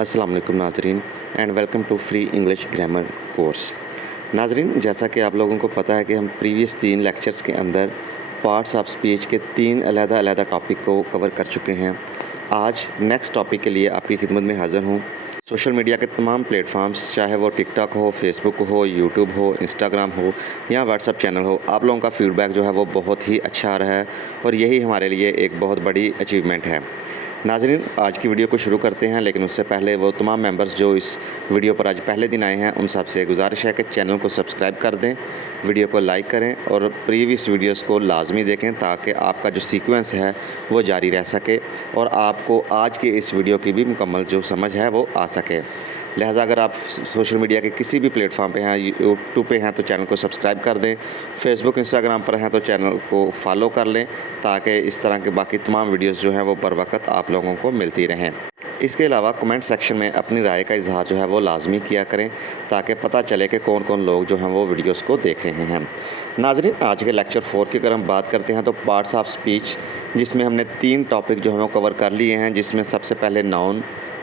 अस्सलाम वालेकुम नाजरीन and welcome to free English grammar course. नाजरीन, जैसा कि आप लोगों को पता है कि हम प्रीवियस 3 लेक्चर्स के अंदर पार्ट्स ऑफ स्पीच के 3 अलग-अलग टॉपिक को कवर कर चुके हैं। आज नेक्स्ट टॉपिक के लिए आपकी खिदमत में हाज़िर हूँ। सोशल मीडिया के तमाम प्लेटफॉर्म्स, चाहे वो टिकटॉक हो, फेसबुक हो, यूट्यूब हो, इंस्टाग्राम हो या व्हाट्सअप चैनल हो, आप लोगों का फ़ीडबैक जो है वो बहुत ही अच्छा आ रहा है और यही हमारे लिए एक बहुत बड़ी अचीवमेंट है। नाज़रीन, आज की वीडियो को शुरू करते हैं, लेकिन उससे पहले वो तमाम मेंबर्स जो इस वीडियो पर आज पहले दिन आए हैं, उन सबसे गुजारिश है कि चैनल को सब्सक्राइब कर दें, वीडियो को लाइक करें और प्रीवियस वीडियोस को लाजमी देखें ताकि आपका जो सीक्वेंस है वो जारी रह सके और आपको आज के इस वीडियो की भी मुकम्मल जो समझ है वो आ सके। लिहाजा अगर आप सोशल मीडिया के किसी भी प्लेटफॉर्म पे हैं, यूट्यूब पे हैं तो चैनल को सब्सक्राइब कर दें, फेसबुक इंस्टाग्राम पर हैं तो चैनल को फॉलो कर लें ताकि इस तरह के बाकी तमाम वीडियोस जो हैं वो बर वक्त आप लोगों को मिलती रहें। इसके अलावा कमेंट सेक्शन में अपनी राय का इजहार जो है वो लाजमी किया करें ताकि पता चले कि कौन कौन लोग जो हैं वो वीडियोस को देख रहे हैं। नाज़रीन, आज के लेक्चर 4 की अगर हम बात करते हैं तो पार्ट्स ऑफ स्पीच, जिसमें हमने 3 टॉपिक जो हैं वो कवर कर लिए हैं, जिसमें सबसे पहले नाउन,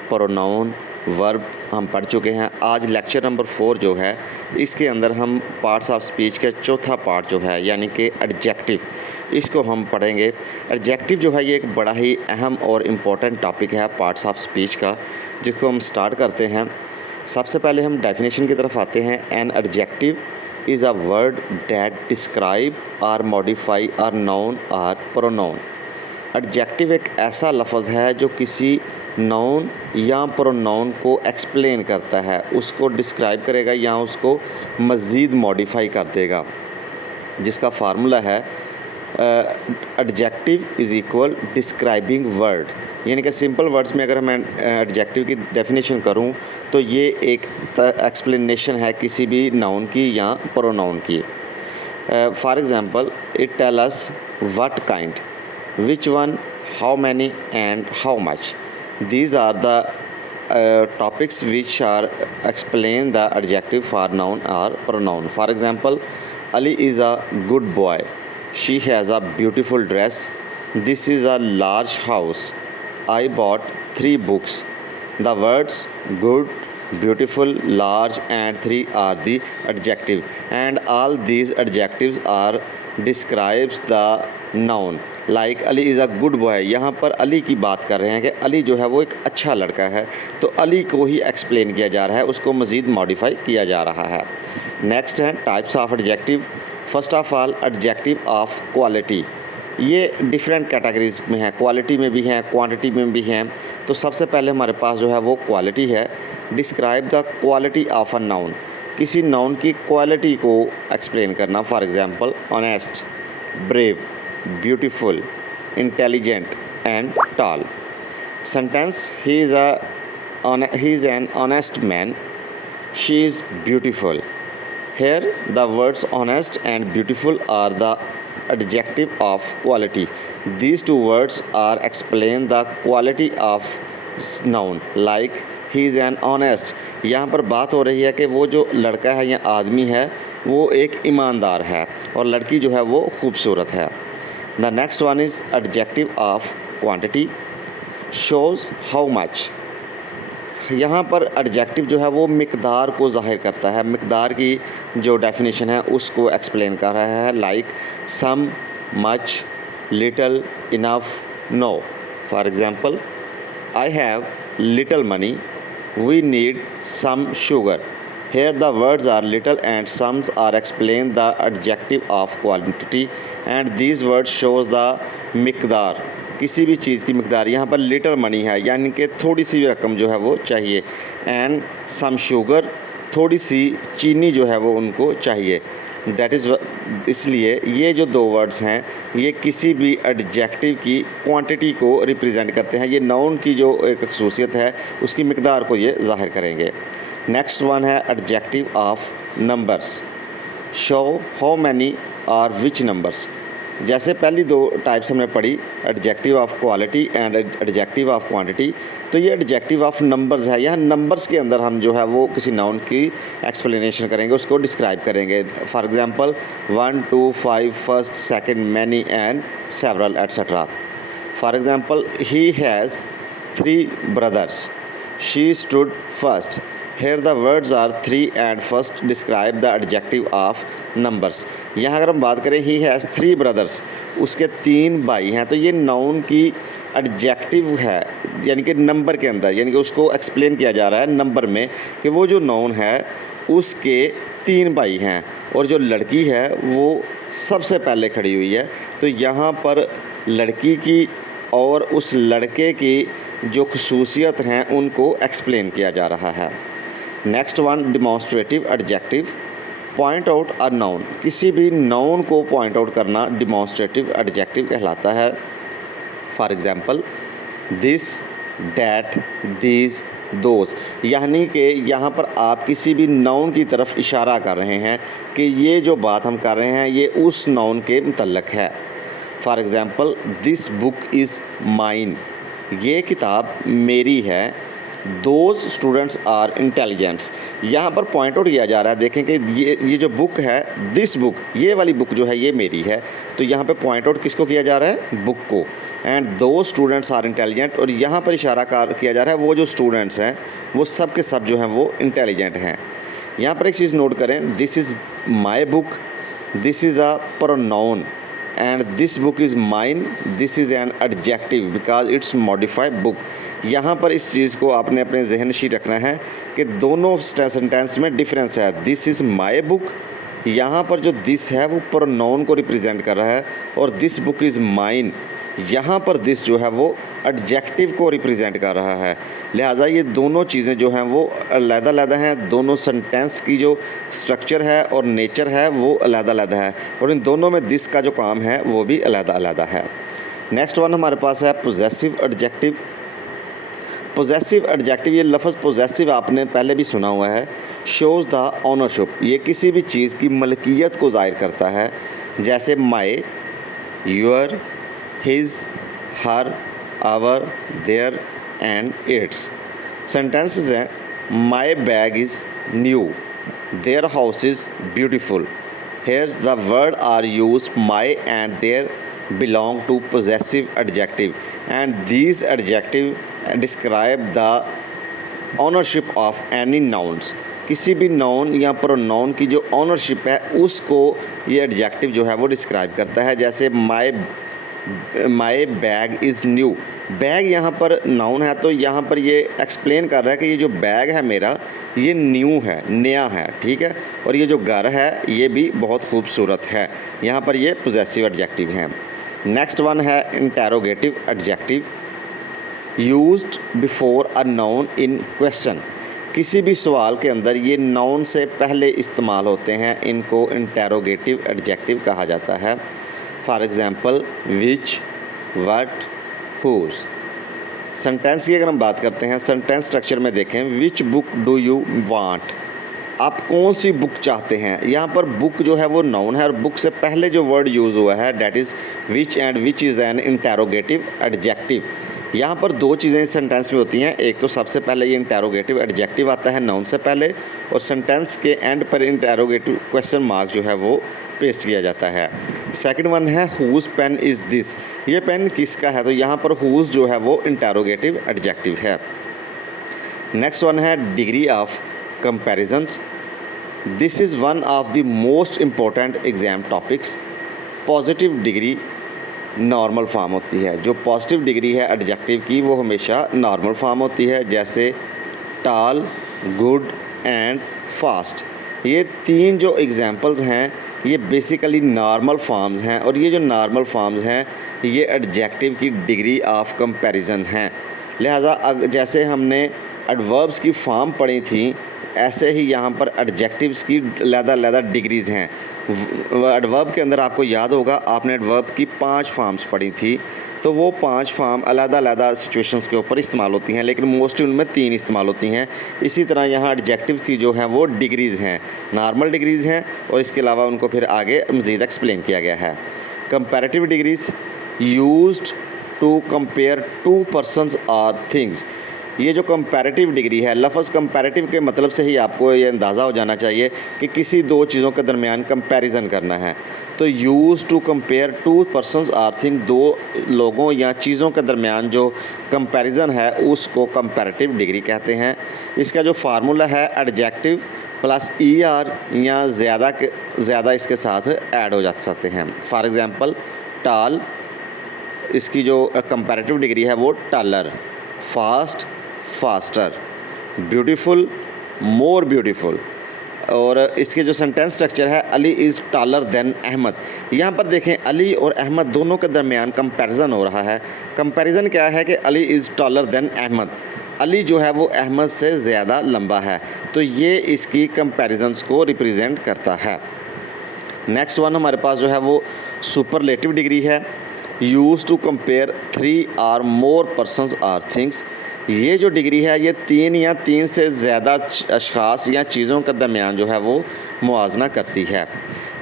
प्रोनाउन, वर्ब हम पढ़ चुके हैं। आज लेक्चर नंबर 4 जो है इसके अंदर हम पार्ट्स ऑफ स्पीच के चौथा पार्ट जो है यानी कि एडजेक्टिव, इसको हम पढ़ेंगे। एडजेक्टिव जो है ये एक बड़ा ही अहम और इम्पोर्टेंट टॉपिक है पार्ट्स ऑफ स्पीच का, जिसको हम स्टार्ट करते हैं। सबसे पहले हम डेफिनेशन की तरफ आते हैं। An adjective is a word that describe और मॉडिफाई आर नाउन और प्रोनाउन। एडजेक्टिव एक ऐसा लफ्ज़ है जो किसी नाउन या प्रोनाउन को एक्सप्लेन करता है, उसको डिस्क्राइब करेगा या उसको मज़ीद मॉडिफाई कर देगा, जिसका फार्मूला है adjective is equal describing word. यानी कि सिंपल वर्ड्स में अगर मैं एडजेक्टिव की डेफिनेशन करूं तो ये एक एक्सप्लेनेशन है किसी भी नाउन की या प्रोनाउन की। For example, it tell us what kind, which one, how many and how much. These are the topics which are explain the adjective for noun or pronoun. For example, Ali is a good boy. She has a beautiful dress. This is a large house. I bought 3 books. The words good, beautiful, large and 3 are the adjective, and all these adjectives are describes the noun. Like Ali is a good boy, यहाँ पर अली की बात कर रहे हैं कि अली जो है वो एक अच्छा लड़का है, तो अली को ही एक्सप्लेन किया जा रहा है, उसको मज़ीद मॉडिफाई किया जा रहा है। नेक्स्ट है types of adjective. First of all, adjective of quality. ये डिफरेंट कैटेगरीज में है, क्वालिटी में भी हैं, क्वांटिटी में भी हैं। तो सबसे पहले हमारे पास जो है वो क्वालिटी है। Describe the quality of a noun, किसी नाउन की क्वालिटी को एक्सप्लेन करना। For example, honest, brave, beautiful, intelligent and tall. Sentence, he is an honest man. She is beautiful. Here the words honest and beautiful are the adjective of quality. These two words are explain the quality of noun. Like he is an honest, यहाँ पर बात हो रही है कि वो जो लड़का है या आदमी है वो एक ईमानदार है और लड़की जो है वो खूबसूरत है। The next one is adjective of quantity, shows how much. यहाँ पर एडजेक्टिव जो है वो मिकदार को ज़ाहिर करता है, मिकदार की जो डेफिनेशन है उसको एक्सप्लेन कर रहा है। Like some, much, little, enough, no. For example, I have little money, we need some sugar. Here the words are little and sums are explain the adjective of quantity and these words shows the मिकदार, किसी भी चीज़ की मिकदार। यहाँ पर little money है यानी कि थोड़ी सी रकम जो है वो चाहिए, एंड सम शुगर, थोड़ी सी चीनी जो है वो उनको चाहिए। डैट इज़, इसलिए ये जो 2 वर्ड्स हैं ये किसी भी एडजेक्टिव की क्वांटिटी को रिप्रेजेंट करते हैं। ये नाउन की जो एक खसूसियत है उसकी मिकदार को ये ज़ाहिर करेंगे। नेक्स्ट वन है adjective of numbers. Show how many और विच नंबर्स। जैसे पहली 2 टाइप्स हमने पढ़ी, adjective of quality and adjective of quantity, तो ये एडजेक्टिव ऑफ नंबर्स है। यहाँ नंबर्स के अंदर हम जो है वो किसी नाउन की एक्सप्लेनेशन करेंगे, उसको डिस्क्राइब करेंगे। For example, 1, 2, 5, first, second, many and several etcetera. For example, he has 3 brothers. She stood first. Here the words are 3 and first describe the adjective of numbers. यहाँ अगर हम बात करें ही हैज़ 3 ब्रदर्स, उसके 3 भाई हैं, तो ये नाउन की एडजेक्टिव है, यानी कि नंबर के अंदर, यानी कि उसको एक्सप्लेन किया जा रहा है नंबर में कि वो जो नाउन है उसके 3 भाई हैं और जो लड़की है वो सबसे पहले खड़ी हुई है। तो यहाँ पर लड़की की और उस लड़के की जो खसूसियत हैं उनको एक्सप्लेन किया जा रहा है। Next one, demonstrative adjective. Point out a noun. किसी भी नाउन को पॉइंट आउट करना डिमॉन्स्ट्रेटिव एडजेक्टिव कहलाता है। For example, this, that, these, those, यानी कि यहाँ पर आप किसी भी नाउन की तरफ इशारा कर रहे हैं कि ये जो बात हम कर रहे हैं ये उस नाउन के मुतल्लक है। For example, this book is mine, ये किताब मेरी है। दोज स्टूडेंट्स आर इंटेलिजेंट्स, यहाँ पर पॉइंट आउट किया जा रहा है। देखें कि ये जो बुक है, दिस बुक, ये वाली बुक जो है ये मेरी है। तो यहाँ पे पॉइंट आउट किसको किया जा रहा है? बुक को। एंड दो स्टूडेंट्स आर इंटेलिजेंट, और यहाँ पर इशारा किया जा रहा है वो जो स्टूडेंट्स हैं वो सब के सब जो हैं वो इंटेलिजेंट हैं। यहाँ पर एक चीज़ नोट करें, this is my book, this is a pronoun, and this book is mine, this is an adjective because it's modified book. यहाँ पर इस चीज़ को आपने अपने जहनशी रखना है कि दोनों सेंटेंस में डिफरेंस है। दिस इज़ माई बुक, यहाँ पर जो दिस है वो प्रोनाउन को रिप्रेजेंट कर रहा है, और दिस बुक इज़ माइन, यहाँ पर दिस जो है वो एडजेक्टिव को रिप्रेजेंट कर रहा है। लिहाजा ये दोनों चीज़ें जो हैं वो अलग-अलग हैं। दोनों सेंटेंस की जो स्ट्रक्चर है और नेचर है वो अलग-अलग है, और इन दोनों में दिस का जो काम है वो भी अलग-अलग है। नेक्स्ट वन हमारे पास है पोजेसिव एडजेक्टिव। पोजेसिव एडजेक्टिव, ये लफ्ज़ पोजेसिव आपने पहले भी सुना हुआ है। शोज़ द ऑनरशिप, ये किसी भी चीज़ की मलकियत को ज़ाहिर करता है। जैसे my, your, his, her, our, their and its. Sentences हैं, my bag is new, their house is beautiful. Here's the word are use my and their belong to possessive adjective, and these adjective describe the ownership of any nouns। किसी भी noun या pronoun की जो ownership है उसको ये adjective जो है वो डिस्क्राइब करता है। जैसे माई बैग इज़ न्यू, बैग यहाँ पर नाउन है, तो यहाँ पर ये एक्सप्लेन कर रहा है कि ये जो बैग है मेरा ये न्यू है, नया है, ठीक है, और ये जो घर है ये भी बहुत खूबसूरत है। यहाँ पर ये पोजेसिव एडजेक्टिव हैं। नेक्स्ट वन है interrogative adjective. Used before a noun in question, किसी भी सवाल के अंदर ये नाउन से पहले इस्तेमाल होते हैं, इनको इंटेरोगेटिव एडजेक्टिव कहा जाता है। For example, which, what, whose. Sentence की अगर हम बात करते हैं, सेंटेंस स्ट्रक्चर में देखें, which book do you want, आप कौन सी बुक चाहते हैं। यहाँ पर बुक जो है वो नाउन है, और बुक से पहले जो वर्ड यूज़ हुआ है that is which, and which is an interrogative adjective. यहाँ पर दो चीज़ें इस सेंटेंस में होती हैं। एक तो सबसे पहले ये इंटेरोगेटिव एडजेक्टिव आता है नाउन से पहले, और सेंटेंस के एंड पर इंटेरोगेटिव क्वेश्चन मार्क जो है वो पेस्ट किया जाता है। सेकंड वन है हुज पेन इज़ दिस, ये पेन किसका है, तो यहाँ पर हुज जो है वो इंटेरोगेटिव एडजेक्टिव है। नेक्स्ट वन है degree of comparisons. This is one of the most important exam topics. Positive degree normal form होती है, जो पॉजिटिव डिग्री है एडजेक्टिव की वो हमेशा नॉर्मल फॉर्म होती है। जैसे टॉल, गुड एंड फास्ट, ये तीन जो एग्जांपल्स हैं ये बेसिकली नॉर्मल फॉर्म्स हैं, और ये जो नॉर्मल फॉर्म्स हैं ये एडजेक्टिव की डिग्री ऑफ कंपैरिजन हैं। लिहाजा जैसे हमने एडवर्ब्स की फॉर्म पढ़ी थी, ऐसे ही यहाँ पर एडजेक्टिव्स की अलग-अलग डिग्रीज़ हैं। एडवर्ब के अंदर आपको याद होगा आपने एडवर्ब की 5 फॉर्म्स पढ़ी थी, तो वो 5 फॉर्म अलग-अलग सिचुएशंस के ऊपर इस्तेमाल होती हैं, लेकिन मोस्टली उनमें 3 इस्तेमाल होती हैं। इसी तरह यहाँ एडजेक्टिव की जो हैं वो डिग्रीज़ हैं, नॉर्मल डिग्रीज़ हैं, और इसके अलावा उनको फिर आगे मज़ीद एक्सप्लेन किया गया है। Comparative degrees used to compare two persons और थिंग्स। ये जो कंपैरेटिव डिग्री है, लफ्ज़ कंपैरेटिव के मतलब से ही आपको ये अंदाज़ा हो जाना चाहिए कि किसी दो चीज़ों के दरमियान कंपैरिजन करना है। तो use to compare two persons or thing, दो लोगों या चीज़ों के दरमियान जो कंपैरिजन है उसको कंपैरेटिव डिग्री कहते हैं। इसका जो फार्मूला है एडजेक्टिव प्लस ER या ज़्यादा इसके साथ ऐड हो जा सकते हैं। फॉर एग्ज़ाम्पल टाल, इसकी जो कंपैरेटिव डिग्री है वो taller, fast faster, beautiful more beautiful. और इसके जो सेंटेंस स्ट्रक्चर है Ali is taller than Ahmed. यहाँ पर देखें अली और अहमद दोनों के दरमियान कंपैरिजन हो रहा है। कंपैरिजन क्या है कि Ali is taller than Ahmed, Ali जो है वो अहमद से ज़्यादा लंबा है, तो ये इसकी कंपैरिजन्स को रिप्रेजेंट करता है। नेक्स्ट वन हमारे पास जो है वो सुपरलेटिव डिग्री है, यूज़ टू कंपेयर 3 और मोर पर्सनस और थिंग्स। ये जो डिग्री है ये 3 या 3 से ज़्यादा अशख़ास या चीज़ों के दरमियान जो है वो मुआवजना करती है।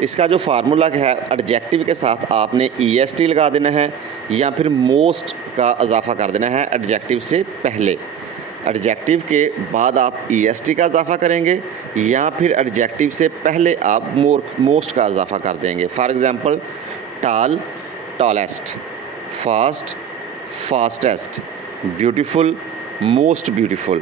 इसका जो फार्मूला है एडजेक्टिव के साथ आपने EST लगा देना है या फिर मोस्ट का इजाफ़ा कर देना है एडजेक्टिव से पहले। एडजेक्टिव के बाद आप EST का इजाफ़ा करेंगे या फिर एडजेक्टिव से पहले आप मोस्ट का इजाफ़ा कर देंगे। फॉर एग्ज़ाम्पल टाल tallest, fast fastest, beautiful most beautiful.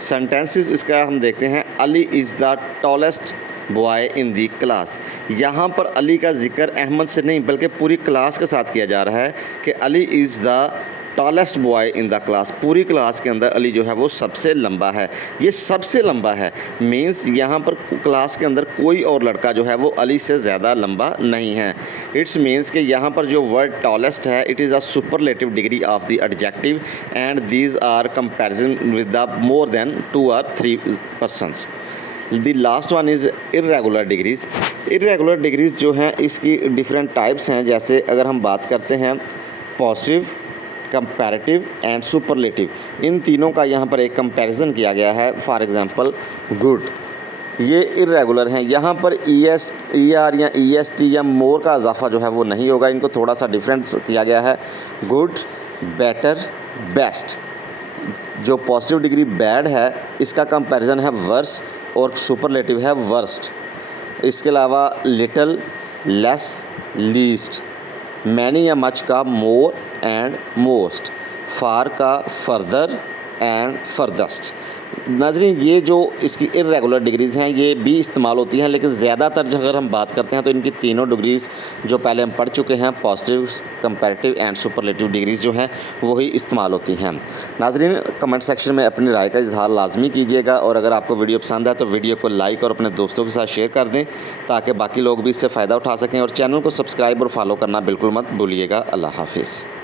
Sentences इसका हम देखते हैं, Ali is the tallest boy in the class. यहाँ पर अली का जिक्र अहमद से नहीं बल्कि पूरी क्लास के साथ किया जा रहा है कि Ali is the tallest boy in the class. पूरी क्लास के अंदर अली जो है वो सबसे लंबा है। ये सबसे लंबा है मीन्स यहाँ पर क्लास के अंदर कोई और लड़का जो है वो अली से ज़्यादा लंबा नहीं है। इट्स मीन्स कि यहाँ पर जो वर्ड टॉलेस्ट है it is a superlative degree of the adjective and these are comparison with the more than 2 or 3 persons. The last one is irregular degrees. Irregular degrees जो हैं इसकी डिफरेंट टाइप्स हैं। जैसे अगर हम बात करते हैं पॉजिटिव, कंपैरेटिव एंड सुपरलेटिव, इन तीनों का यहाँ पर एक कंपैरिजन किया गया है। फॉर एग्ज़ाम्पल गुड, ये इर्रेगुलर हैं, यहाँ पर ER या EST या मोर का इजाफा जो है वो नहीं होगा, इनको थोड़ा सा डिफरेंट किया गया है। Good, better, best. जो पॉजिटिव डिग्री बैड है इसका कंपैरिजन है वर्स और सुपरलेटिव है वर्स्ट। इसके अलावा लिटिल, लेस, लीस्ट, मैनी या मच का मोर एंड मोस्ट, फार का फर्दर एंड फर्दस्ट। नाज़रीन ये जो इसकी इर्रेगुलर डिग्रीज़ हैं ये भी इस्तेमाल होती हैं, लेकिन ज़्यादातर अगर हम बात करते हैं तो इनकी तीनों डिग्रीज़ जो पहले हम पढ़ चुके हैं positive, comparative and superlative degrees जो हैं वही इस्तेमाल होती हैं। नाज़रीन कमेंट सेक्शन में अपनी राय का इजहार लाजमी कीजिएगा और अगर आपको वीडियो पसंद है तो वीडियो को लाइक और अपने दोस्तों के साथ शेयर कर दें ताकि बाकी लोग भी इससे फ़ायदा उठा सकें और चैनल को सब्सक्राइब और फॉलो करना बिल्कुल मत भूलिएगा। अल्लाह हाफिज़।